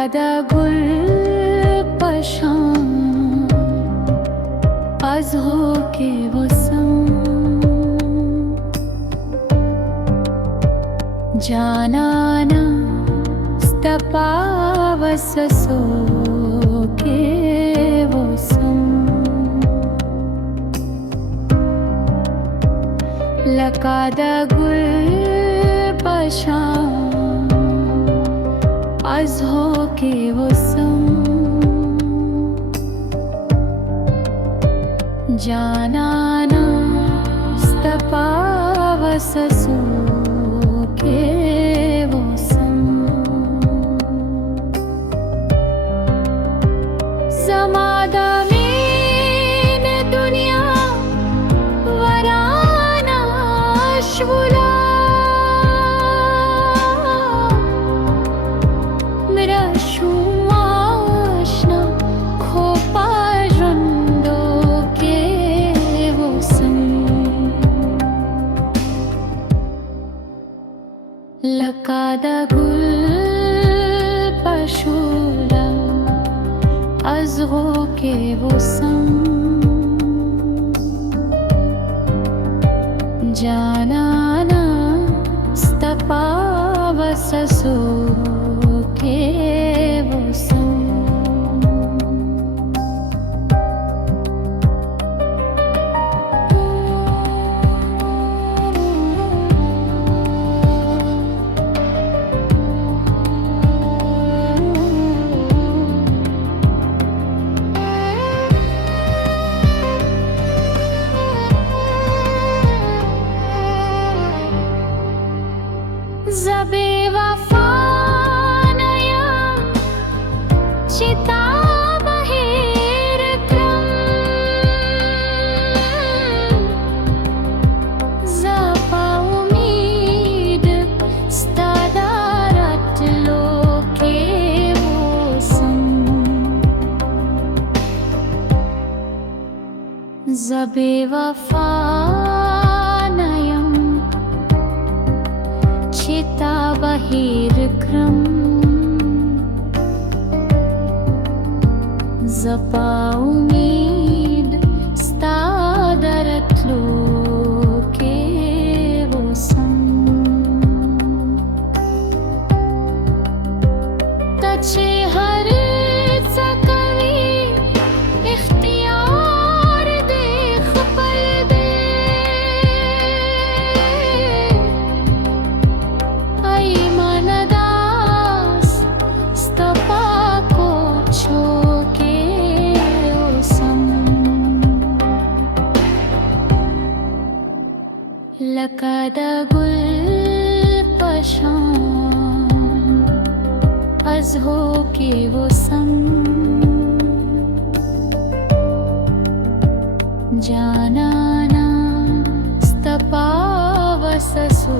लकादा गुल पशां az ho ke wasam janana stapavasaso ke wasam लकादा गुल पशां az ho ke wasam janana stapavasaso ke wasam zamada mein duniya varana shula mera shumashna khopa rando ke wasam लकादा गुल पशूला az ho ke wasam janana stapavasaso ke wasam ज़बे वफ़ा नयम चिता बहिर क्रम ज़पा उम्मीद स्तादारत लोके वोसम ज़बे वफ़ा चिता बहिर क्रम ज़पा उम्मीद स्तादरत लोके वोसम तचे हर सकवी इख्तियार देख पल दे आई मनदास स्तपा को छोके वसम लकादा गुल पशां az ho ke wasam janana stapavasaso